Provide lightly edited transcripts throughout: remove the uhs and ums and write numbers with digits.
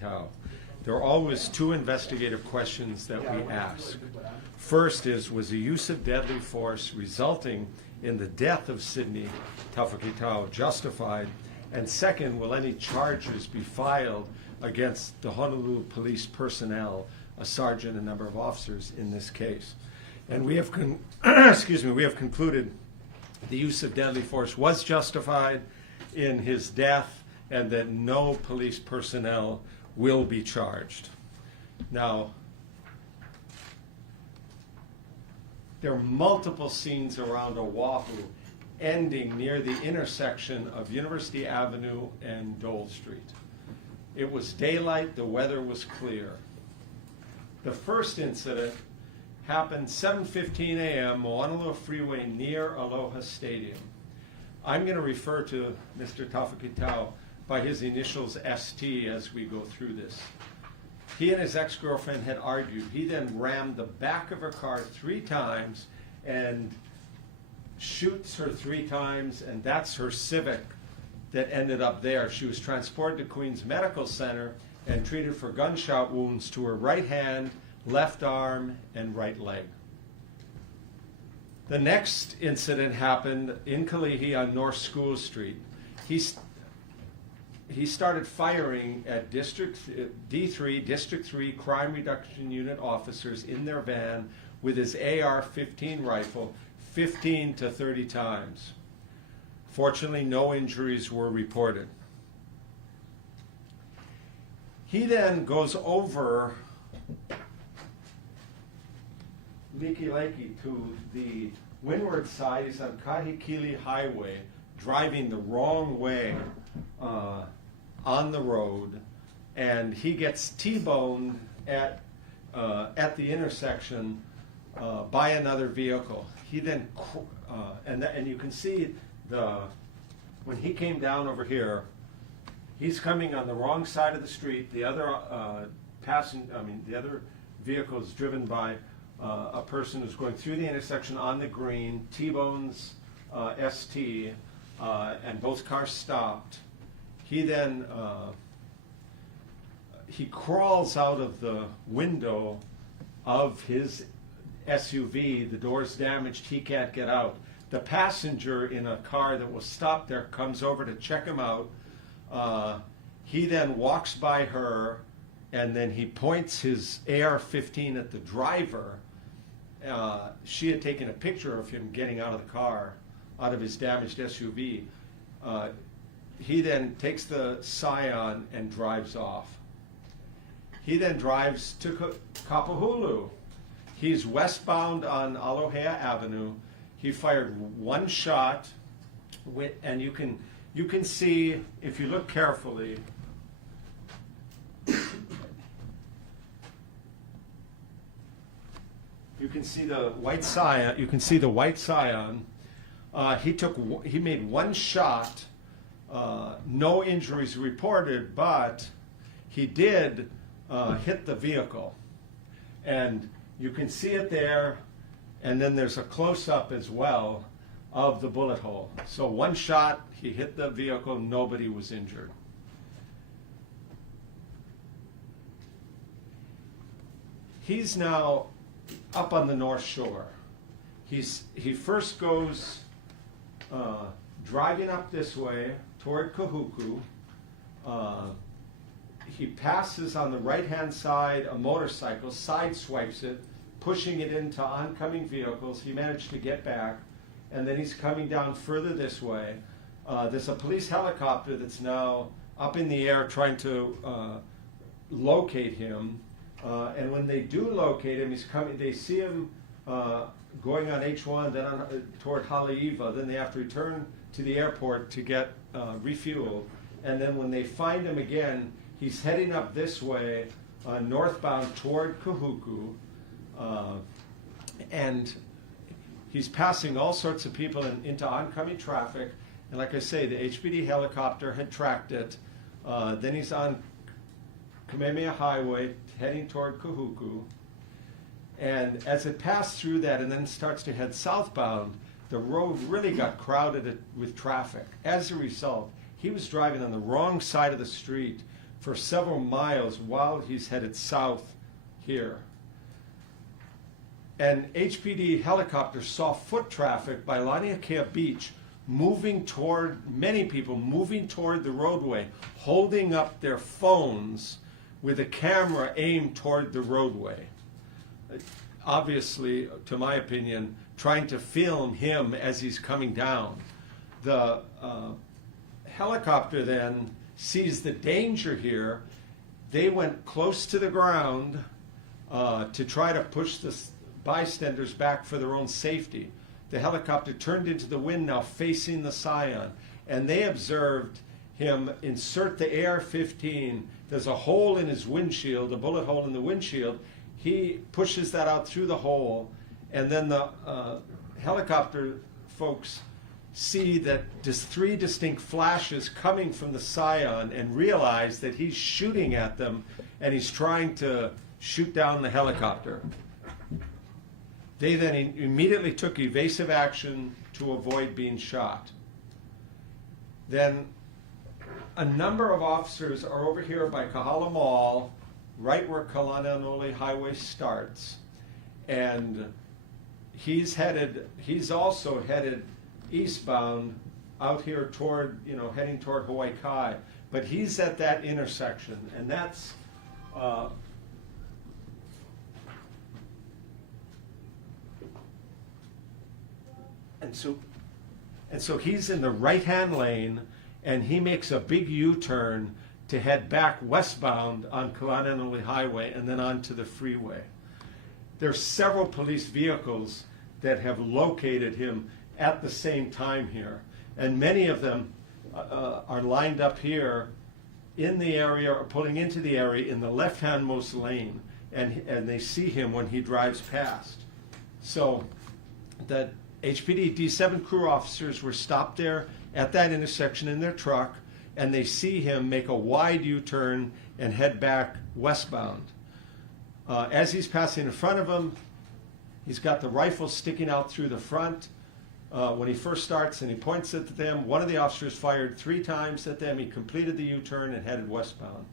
Tafakitau. There are always two investigative questions that we ask. First is, was the use of deadly force resulting in the death of Sidney Tafakitau justified? And second, will any charges be filed against the Honolulu police personnel, a sergeant and a number of officers in this case? And we have we have concluded the use of deadly force was justified in his death and that no police personnel will be charged. Now, there are multiple scenes around Oahu ending near the intersection of University Avenue and Dole Street. It was daylight, the weather was clear. The first incident happened 7:15 a.m. Moanalo Freeway near Aloha Stadium. I'm going to refer to Mr. Tafakitau by his initials ST as we go through this. He and his ex-girlfriend had argued. He then rammed the back of her car 3 times and shoots her 3 times, and that's her Civic that ended up there. She was transported to Queens Medical Center and treated for gunshot wounds to her right hand, left arm, and right leg. The next incident happened in Kalihi on North School Street. He started firing at D3, District 3 Crime Reduction Unit officers in their van with his AR-15 rifle 15 to 30 times. Fortunately, no injuries were reported. He then goes over Likelike to the windward side. He's on Kahikili Highway, driving the wrong way on the road, and he gets T-boned at the intersection by another vehicle. He then, and you can see when he came down over here, he's coming on the wrong side of the street. The other the other vehicle is driven by a person who's going through the intersection on the green, T-bones ST, and both cars stopped. He then he crawls out of the window of his SUV. The door's damaged. He can't get out. The passenger in a car that was stopped there comes over to check him out. He then walks by her, and then he points his AR-15 at the driver. She had taken a picture of him getting out of the car, out of his damaged SUV. He then takes the Scion and drives off. He then drives to Kapahulu. He's westbound on Aloha Avenue. He fired 1 shot, and you can see, if you look carefully, you can see the white Scion. You can see the white Scion. He made 1 shot. No injuries reported, but he did hit the vehicle, and you can see it there. And then there's a close-up as well of the bullet hole. So 1 shot, he hit the vehicle, nobody was injured. He's now up on the North Shore. He first goes driving up this way toward Kahuku. He passes on the right-hand side a motorcycle, sideswipes it, pushing it into oncoming vehicles. He managed to get back, and then he's coming down further this way. There's a police helicopter that's now up in the air trying to locate him. And when they do locate him, he's coming. They see him going on H1, then toward Haleiwa. Then they have to return to the airport to get refueled. And then when they find him again, he's heading up this way, northbound toward Kahuku. And he's passing all sorts of people into oncoming traffic. And like I say, the HPD helicopter had tracked it. Then he's on Kamehameha Highway heading toward Kahuku. And as it passed through that and then starts to head southbound, the road really got crowded with traffic. As a result, he was driving on the wrong side of the street for several miles while he's headed south here. An HPD helicopter saw foot traffic by Laniakea Beach moving toward, many people moving toward the roadway, holding up their phones with a camera aimed toward the roadway. Obviously, to my opinion, trying to film him as he's coming down. The helicopter then sees the danger here. They went close to the ground to try to push the bystanders back for their own safety. The helicopter turned into the wind now facing the Scion, and they observed him insert the AR-15. There's a hole in his windshield, a bullet hole in the windshield. He pushes that out through the hole, and then the helicopter folks see that there's 3 distinct flashes coming from the Scion and realize that he's shooting at them and he's trying to shoot down the helicopter. They then immediately took evasive action to avoid being shot. Then a number of officers are over here by Kahala Mall, right where Kalananoli Highway starts, and he's also headed eastbound out here toward, heading toward Hawaii Kai, but he's at that intersection, and that's and so he's in the right-hand lane, and he makes a big U-turn to head back westbound on Kalananoli Highway and then onto the freeway. There's several police vehicles that have located him at the same time here, and many of them are lined up here in the area or pulling into the area in the left-handmost lane, and they see him when he drives past. So the HPD D7 crew officers were stopped there at that intersection in their truck, and they see him make a wide U-turn and head back westbound. As he's passing in front of them, he's got the rifle sticking out through the front. When he first starts and he points it at them, one of the officers fired 3 times at them. He completed the U-turn and headed westbound.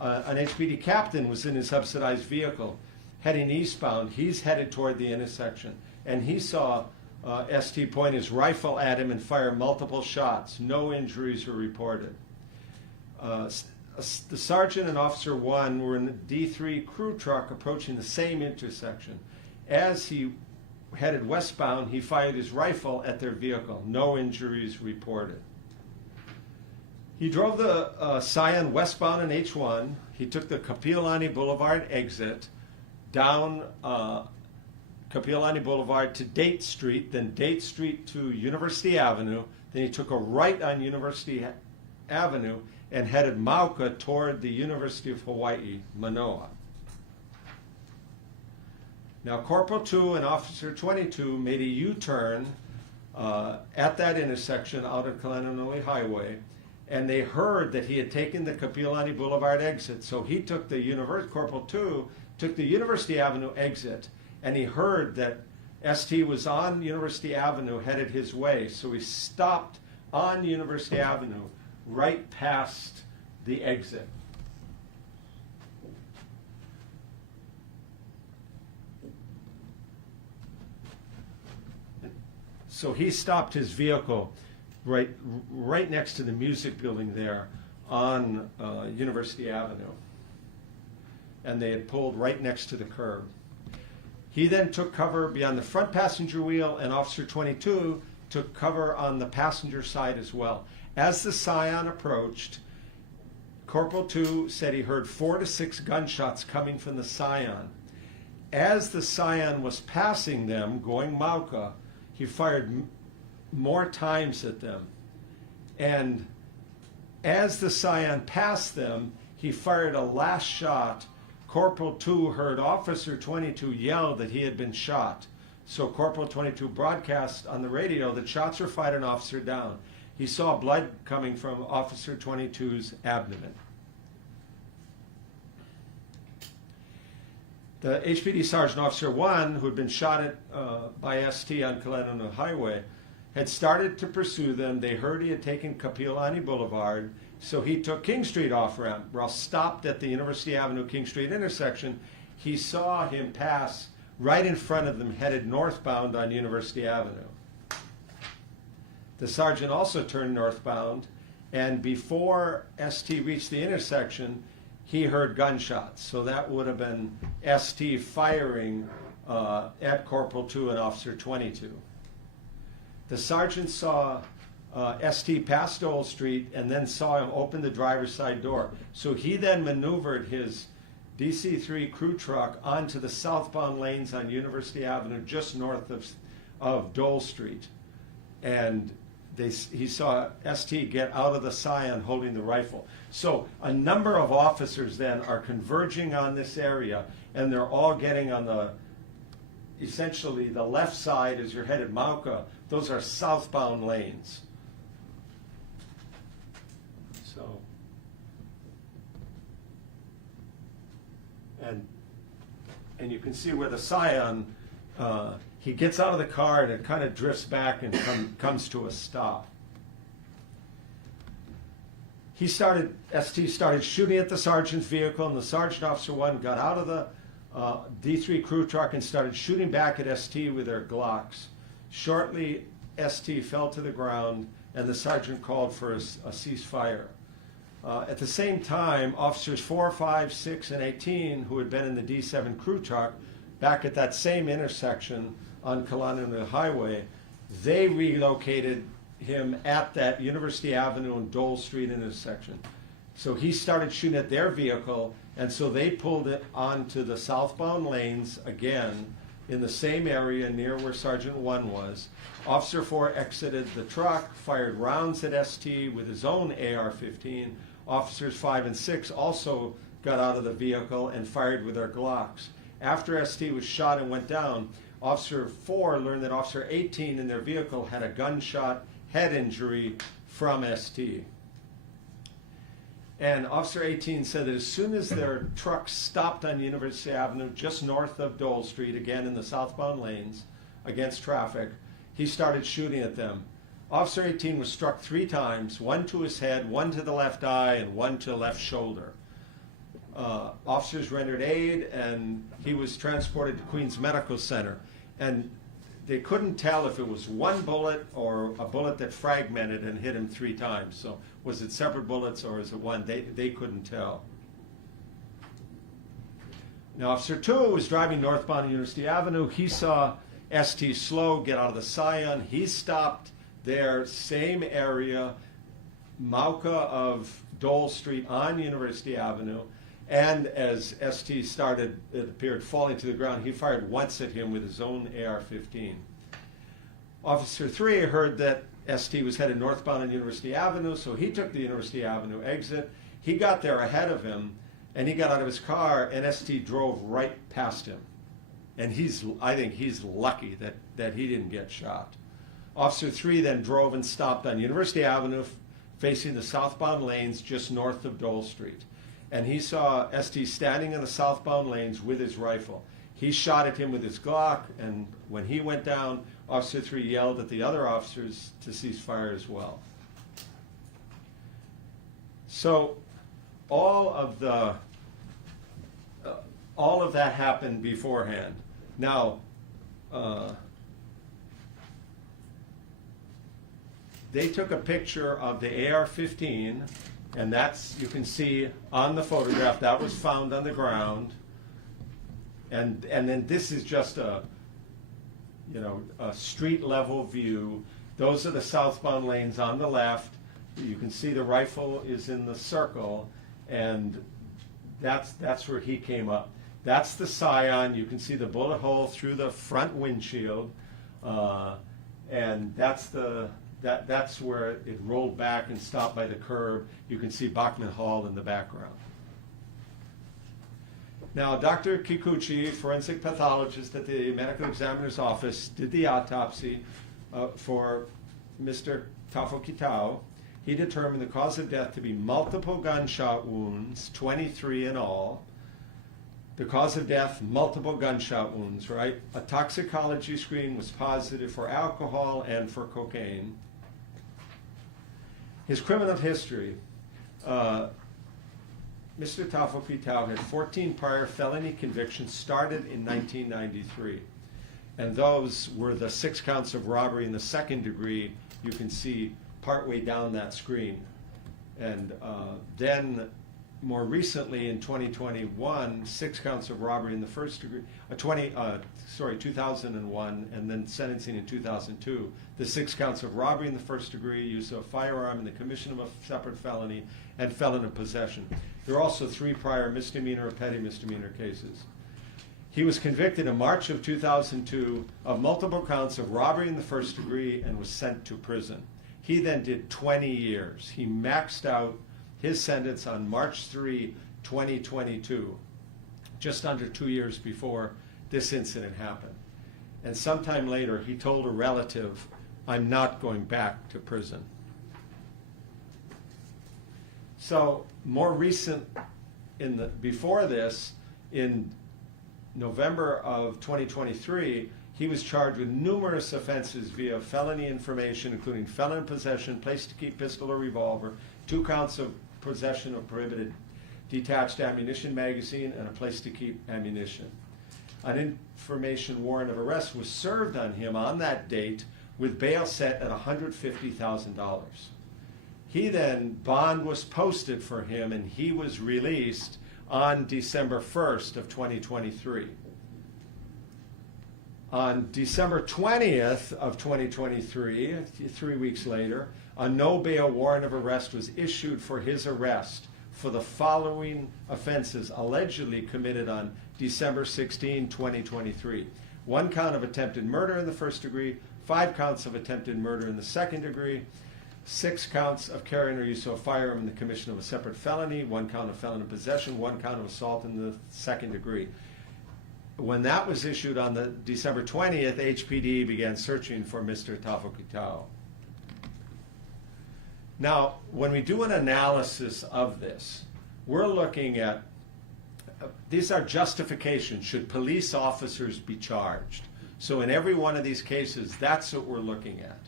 An HPD captain was in his subsidized vehicle heading eastbound. He's headed toward the intersection, and he saw ST point his rifle at him and fire multiple shots. No injuries were reported. The sergeant and Officer 1 were in the D3 crew truck approaching the same intersection. As he headed westbound, he fired his rifle at their vehicle. No injuries reported. He drove the Scion westbound on H1. He took the Kapiolani Boulevard exit down Kapiolani Boulevard to Date Street, then Date Street to University Avenue. Then he took a right on University Avenue and headed Mauka toward the University of Hawaii, Manoa. Now, Corporal 2 and Officer 22 made a U-turn at that intersection out of Kalananoli Highway, and they heard that he had taken the Kapiolani Boulevard exit. So he took Corporal 2 took the University Avenue exit, and he heard that ST was on University Avenue headed his way. So he stopped on University Avenue right past the exit. So he stopped his vehicle right next to the music building there on University Avenue. And they had pulled right next to the curb. He then took cover beyond the front passenger wheel, and Officer 22 took cover on the passenger side as well. As the Scion approached, Corporal 2 said he heard 4 to 6 gunshots coming from the Scion. As the Scion was passing them, going Mauka, he fired more times at them. And as the Scion passed them, he fired a last shot. Corporal 2 heard Officer 22 yell that he had been shot. So Corporal 22 broadcast on the radio that shots were fired and officer down. He saw blood coming from Officer 22's abdomen. The HPD Sergeant Officer 1, who had been shot at by ST on Kalananoli Highway, had started to pursue them. They heard he had taken Kapiolani Boulevard, So he took King Street off ramp. While stopped at the University Avenue King Street intersection, he saw him pass right in front of them, headed northbound on University Avenue. The sergeant also turned northbound, and before ST reached the intersection, he heard gunshots. So that would have been ST firing at Corporal 2 and Officer 22. The sergeant saw ST pass Dole Street and then saw him open the driver's side door. So he then maneuvered his DC-3 crew truck onto the southbound lanes on University Avenue just north of Dole Street. And he saw ST get out of the Scion holding the rifle. So a number of officers then are converging on this area, and they're all getting on essentially the left side as you're headed Mauka. Those are southbound lanes. So, and you can see where the Scion, he gets out of the car and it kind of drifts back and comes to a stop. ST started shooting at the sergeant's vehicle, and the sergeant officer 1 got out of the D3 crew truck and started shooting back at ST with their Glocks. Shortly, ST fell to the ground, and the sergeant called for a ceasefire. At the same time, officers 4, 5, 6, and 18, who had been in the D7 crew truck back at that same intersection on Kalani'u Highway, they relocated him at that University Avenue and Dole Street intersection. So he started shooting at their vehicle, and so they pulled it onto the southbound lanes again in the same area near where Sergeant 1 was. Officer 4 exited the truck, fired rounds at ST with his own AR-15. Officers 5 and 6 also got out of the vehicle and fired with their Glocks. After ST was shot and went down, Officer 4 learned that Officer 18 in their vehicle had a gunshot head injury from ST. And Officer 18 said that as soon as their truck stopped on University Avenue, just north of Dole Street, again in the southbound lanes, against traffic, he started shooting at them. Officer 18 was struck 3 times, 1 to his head, 1 to the left eye, and 1 to the left shoulder. Officers rendered aid, and he was transported to Queens Medical Center. And they couldn't tell if it was one bullet or a bullet that fragmented and hit him 3 times. So was it separate bullets or is it one? They couldn't tell. Now Officer 2 was driving northbound University Avenue. He saw ST slow get out of the Scion. He stopped there, same area, Mauka of Dole Street on University Avenue. And as ST started, it appeared, falling to the ground, he fired once at him with his own AR-15. Officer 3 heard that ST was headed northbound on University Avenue, so he took the University Avenue exit. He got there ahead of him, and he got out of his car, and ST drove right past him. And I think he's lucky that he didn't get shot. Officer 3 then drove and stopped on University Avenue, facing the southbound lanes just north of Dole Street. And he saw ST standing in the southbound lanes with his rifle. He shot at him with his Glock, and when he went down, Officer 3 yelled at the other officers to cease fire as well. So all of that happened beforehand. Now, they took a picture of the AR-15, and that's, you can see on the photograph, that was found on the ground. And then this is just a street level view. Those are the southbound lanes on the left. You can see the rifle is in the circle, and that's where he came up. That's the Scion. You can see the bullet hole through the front windshield, and that's where it rolled back and stopped by the curb. You can see Bachman Hall in the background. Now, Dr. Kikuchi, forensic pathologist at the medical examiner's office, did the autopsy for Mr. Tafo Kitao. He determined the cause of death to be multiple gunshot wounds, 23 in all. The cause of death, multiple gunshot wounds, right? A toxicology screen was positive for alcohol and for cocaine. His criminal history. Mr. Tafokitau had 14 prior felony convictions started in 1993. And those were the 6 counts of robbery in the second degree, you can see partway down that screen. And then more recently in 2021, 6 counts of robbery in the first degree, 2001, and then sentencing in 2002. The 6 counts of robbery in the first degree, use of a firearm in the commission of a separate felony, and felon in possession. There are also 3 prior misdemeanor or petty misdemeanor cases. He was convicted in March of 2002 of multiple counts of robbery in the first degree and was sent to prison. He then did 20 years. He maxed out his sentence on March 3, 2022, just under 2 years before this incident happened. And sometime later, he told a relative, "I'm not going back to prison." So more recent, before this, in November of 2023, he was charged with numerous offenses via felony information, including felon in possession, place to keep pistol or revolver, 2 counts of possession of prohibited detached ammunition magazine, and a place to keep ammunition. An information warrant of arrest was served on him on that date with bail set at $150,000. He then, bond was posted for him, and he was released on December 1st of 2023. On December 20th of 2023, 3 weeks later, a no bail warrant of arrest was issued for his arrest for the following offenses allegedly committed on December 16, 2023. 1 count of attempted murder in the first degree, 5 counts of attempted murder in the second degree, 6 counts of carrying or use of a firearm in the commission of a separate felony, 1 count of felon in possession, 1 count of assault in the second degree. When that was issued on the December 20th, HPD began searching for Mr. Tafokitau. Now, when we do an analysis of this, we're looking at, these are justifications. Should police officers be charged? So in every one of these cases, that's what we're looking at.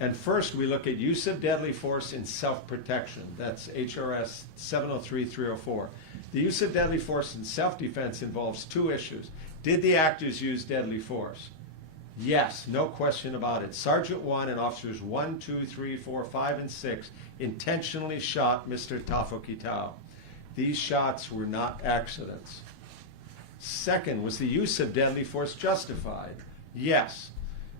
And first, we look at use of deadly force in self-protection. That's HRS 703-304. The use of deadly force in self-defense involves 2 issues. Did the actors use deadly force? Yes, no question about it. Sergeant 1 and officers 1, 2, 3, 4, 5, and 6 intentionally shot Mr. Tafokitau. These shots were not accidents. Second, was the use of deadly force justified? Yes.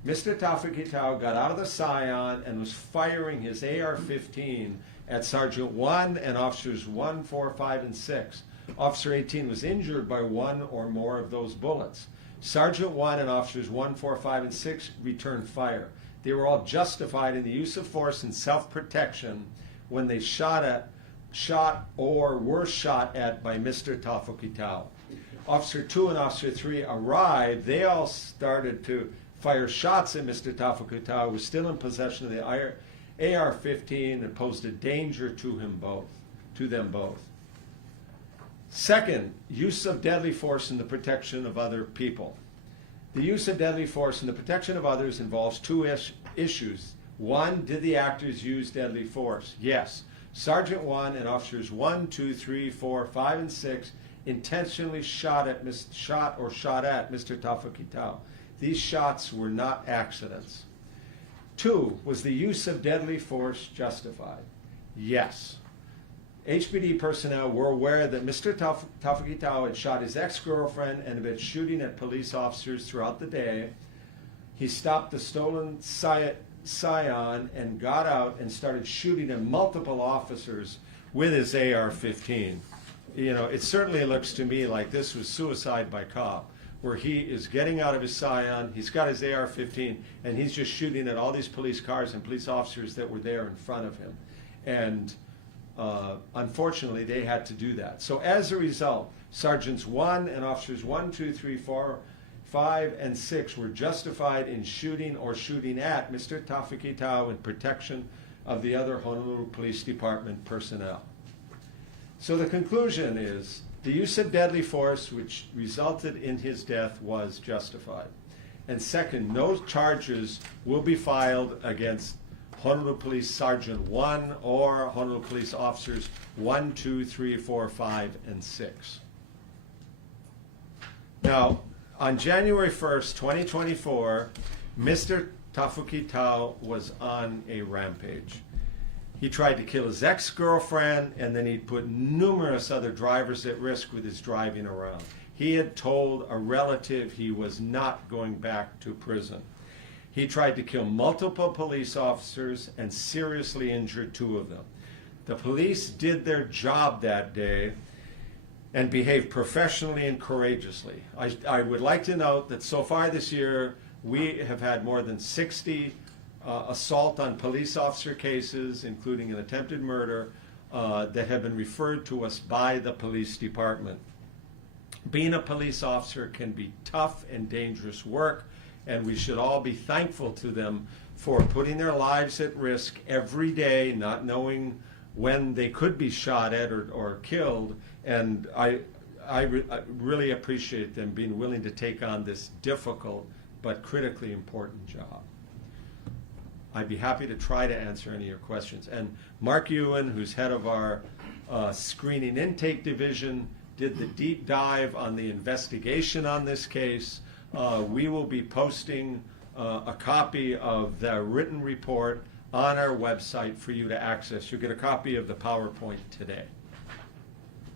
Mr. Tafokitau got out of the Scion and was firing his AR-15 at Sergeant 1 and officers 1, 4, 5, and 6. Officer 18 was injured by 1 or more of those bullets. Sergeant 1 and officers 1, 4, 5, and 6 returned fire. They were all justified in the use of force in self-protection when they shot or were shot at by Mr. Tafokitau. Officer 2 and Officer 3 arrived. They all started to fire shots at Mr. Tafokitau, who was still in possession of the AR-15 and posed a danger to them both. Second, use of deadly force in the protection of other people. The use of deadly force in the protection of others involves 2 issues. 1, did the actors use deadly force? Yes. Sergeant 1 and officers 1, 2, 3, 4, 5, and 6 intentionally shot at Mr. Tafokitau. These shots were not accidents. 2, was the use of deadly force justified? Yes. HPD personnel were aware that Mr. Tafokitau had shot his ex-girlfriend and had been shooting at police officers throughout the day. He stopped the stolen Scion and got out and started shooting at multiple officers with his AR-15. You know, it certainly looks to me like this was suicide by cop, where he is getting out of his Scion, he's got his AR-15, and he's just shooting at all these police cars and police officers that were there in front of him. And unfortunately, they had to do that. So as a result, Sergeants 1 and Officers 1, 2, 3, 4, 5, and 6 were justified in shooting or shooting at Mr. Tafokitau in protection of the other Honolulu Police Department personnel. So the conclusion is, the use of deadly force which resulted in his death was justified. And second, no charges will be filed against Honolulu Police Sergeant 1 or Honolulu Police Officers 1, 2, 3, 4, 5, and 6. Now, on January 1st, 2024, Mr. Tafuki Tau was on a rampage. He tried to kill his ex-girlfriend, and then he put numerous other drivers at risk with his driving around. He had told a relative he was not going back to prison. He tried to kill multiple police officers and seriously injured 2 of them. The police did their job that day and behaved professionally and courageously. I would like to note that so far this year, we have had more than 60 assault on police officer cases, including an attempted murder, that have been referred to us by the police department. Being a police officer can be tough and dangerous work, and we should all be thankful to them for putting their lives at risk every day, not knowing when they could be shot at or killed. And I really appreciate them being willing to take on this difficult but critically important job. I'd be happy to try to answer any of your questions. And Mark Ewan, who's head of our screening intake division, did the deep dive on the investigation on this case. We will be posting a copy of the written report on our website for you to access. You'll get a copy of the PowerPoint today.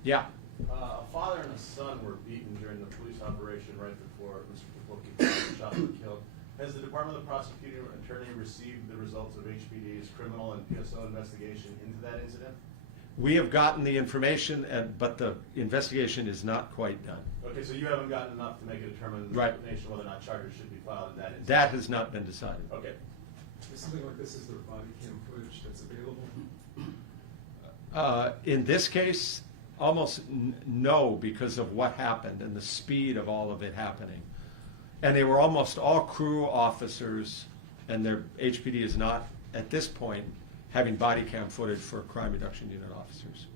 Yeah. A father and a son were beaten during the police operation right before Mr. Tafuki was shot and killed. Has the Department of the Prosecuting Attorney received the results of HPD's criminal and PSO investigation into that incident? We have gotten the information, but the investigation is not quite done. Okay, so you haven't gotten enough to make a determination whether or not charges should be filed in that incident? That has not been decided. Okay. Is something like this, is there body cam footage that's available? In this case, almost no, because of what happened and the speed of all of it happening. And they were almost all crew officers, and their HPD is not, at this point, having body cam footage for crime reduction unit officers.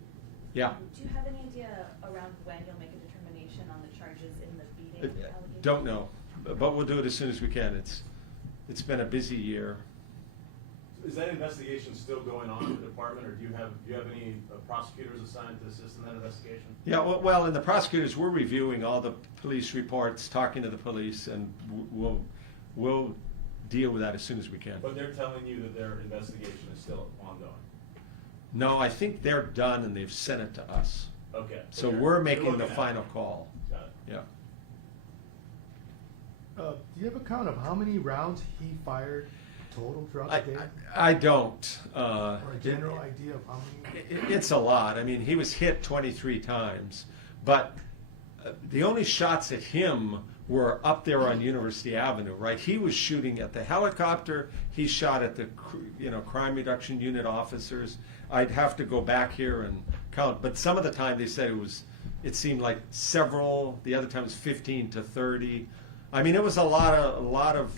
Yeah? Do you have any idea around when you'll make a determination on the charges in the beating allegation? Don't know, but we'll do it as soon as we can. It's been a busy year. Is that investigation still going on in the department, or do you have any prosecutors assigned to assist in that investigation? Yeah, well, and the prosecutors, we're reviewing all the police reports, talking to the police, and we'll deal with that as soon as we can. But they're telling you that their investigation is still ongoing? No, I think they're done and they've sent it to us. Okay. So we're making the final call. Got it. Yeah. Do you have a count of how many rounds he fired total throughout the day? I don't. Or a general idea of how many? It's a lot. I mean, he was hit 23 times, but the only shots at him were up there on University Avenue, right? He was shooting at the helicopter. He shot at the crime reduction unit officers. I'd have to go back here and count, but some of the time they said it seemed like several. The other time it was 15 to 30. I mean, it was a lot of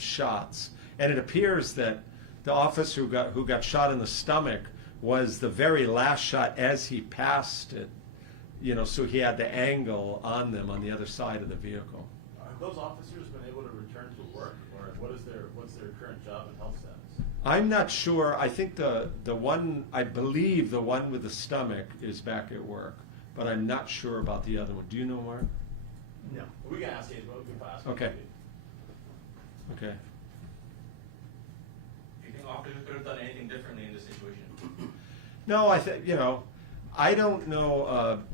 shots, and it appears that the officer who got shot in the stomach was the very last shot as he passed it. So he had the angle on them on the other side of the vehicle. Have those officers been able to return to work, or what's their current job and health status? I'm not sure. I think the one with the stomach is back at work, but I'm not sure about the other one. Do you know, Mark? No. We can ask you, but we can ask. Okay. Okay. Do you think officers could have done anything differently in this situation? No, I don't know.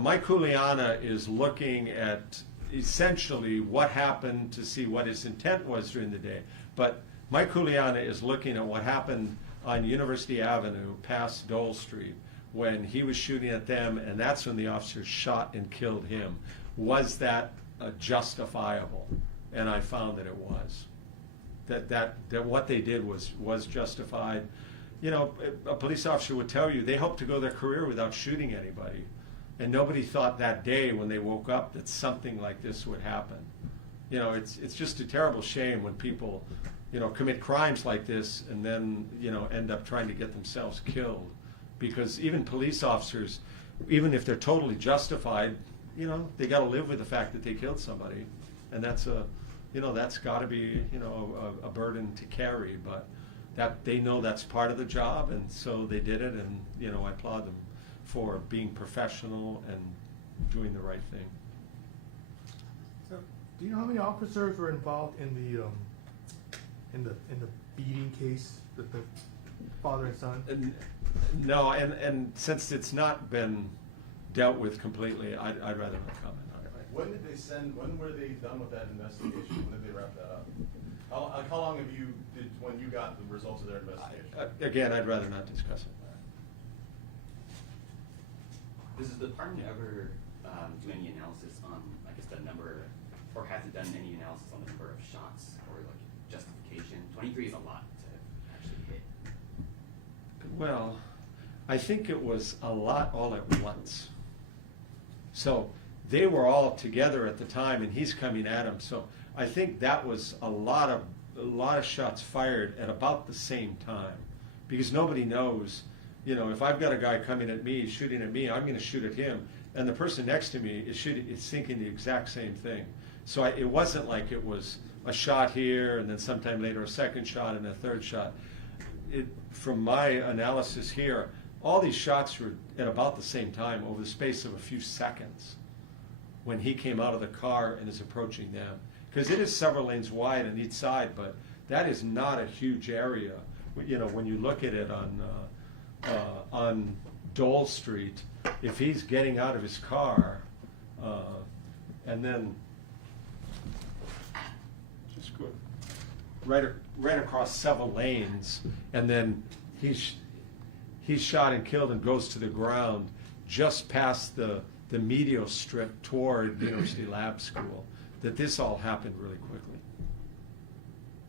Mike Juliana is looking at essentially what happened to see what his intent was during the day. But Mike Juliana is looking at what happened on University Avenue past Dole Street when he was shooting at them, and that's when the officers shot and killed him. Was that justifiable? And I found that it was. That what they did was justified. A police officer would tell you they hoped to go their career without shooting anybody. And nobody thought that day when they woke up that something like this would happen. It's just a terrible shame when people, commit crimes like this and then, end up trying to get themselves killed. Because even police officers, even if they're totally justified, they got to live with the fact that they killed somebody. And that's that's got to be, a burden to carry. But that they know that's part of the job, and so they did it, and, you know, I applaud them for being professional and doing the right thing. So, do you know how many officers were involved in the beating case with the father and son? No, and since it's not been dealt with completely, I'd rather not comment on it right now. When were they done with that investigation? When did they wrap that up? How long when you got the results of their investigation? Again, I'd rather not discuss it. Does the department ever do any analysis on, I guess, the number, or has it done any analysis on the number of shots or like justification? 23 is a lot to actually hit. Well, I think it was a lot all at once. So they were all together at the time, and he's coming at him. So I think that was a lot of shots fired at about the same time, because nobody knows. You know, if I've got a guy coming at me, shooting at me, I'm going to shoot at him, and the person next to me is thinking the exact same thing. So it wasn't like it was a shot here, and then sometime later a second shot and a third shot. From my analysis here, all these shots were at about the same time over the space of a few seconds when he came out of the car and is approaching them. Because it is several lanes wide on each side, but that is not a huge area. You know, when you look at it on Dole Street, if he's getting out of his car and then just go right across several lanes, and then he's shot and killed and goes to the ground just past the medial strip toward the University Lab School, that this all happened really quickly.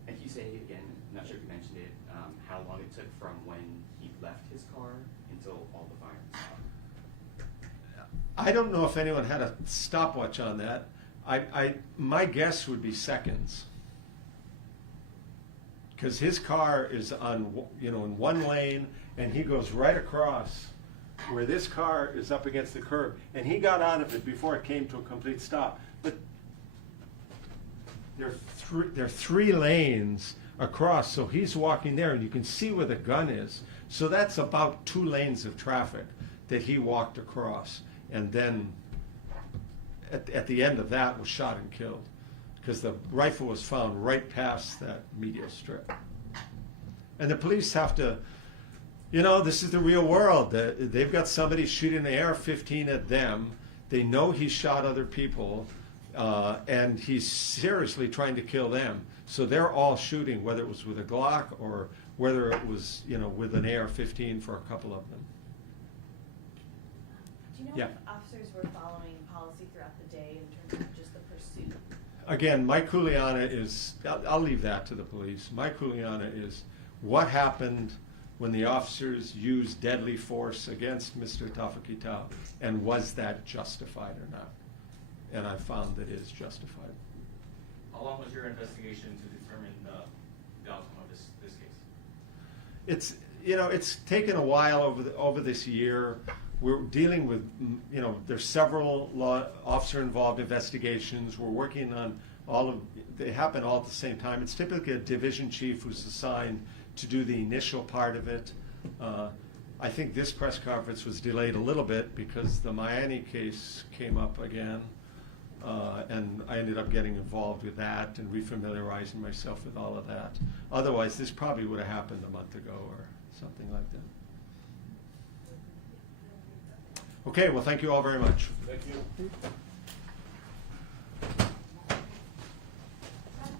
And can you say again, I'm not sure if you mentioned it, how long it took from when he left his car until all the firing stopped? I don't know if anyone had a stopwatch on that. My guess would be seconds, because his car is on, you know, in one lane, and he goes right across where this car is up against the curb, and he got out of it before it came to a complete stop. But there are three lanes across, so he's walking there, and you can see where the gun is. So that's about 2 lanes of traffic that he walked across, and then at the end of that was shot and killed, because the rifle was found right past that medial strip. And the police have to, you know, this is the real world. They've got somebody shooting an AR-15 at them. They know he shot other people, and he's seriously trying to kill them. So they're all shooting, whether it was with a Glock or whether it was, you know, with an AR-15 for a couple of them. Do you know Yeah. if officers were following policy throughout the day in terms of just the pursuit? Again, my kuleana is, I'll leave that to the police. My kuleana is what happened when the officers used deadly force against Mr. Tafakitau, and was that justified or not? And I found that it is justified. How long was your investigation to determine the outcome of this case? It's, you know, it's taken a while over this year. We're dealing with, you know, there's several officer-involved investigations. We're working on they happen all at the same time. It's typically a division chief who's assigned to do the initial part of it. I think this press conference was delayed a little bit because the Miami case came up again, and I ended up getting involved with that and refamiliarizing myself with all of that. Otherwise, this probably would have happened a month ago or something like that. Okay, well, thank you all very much. Thank you.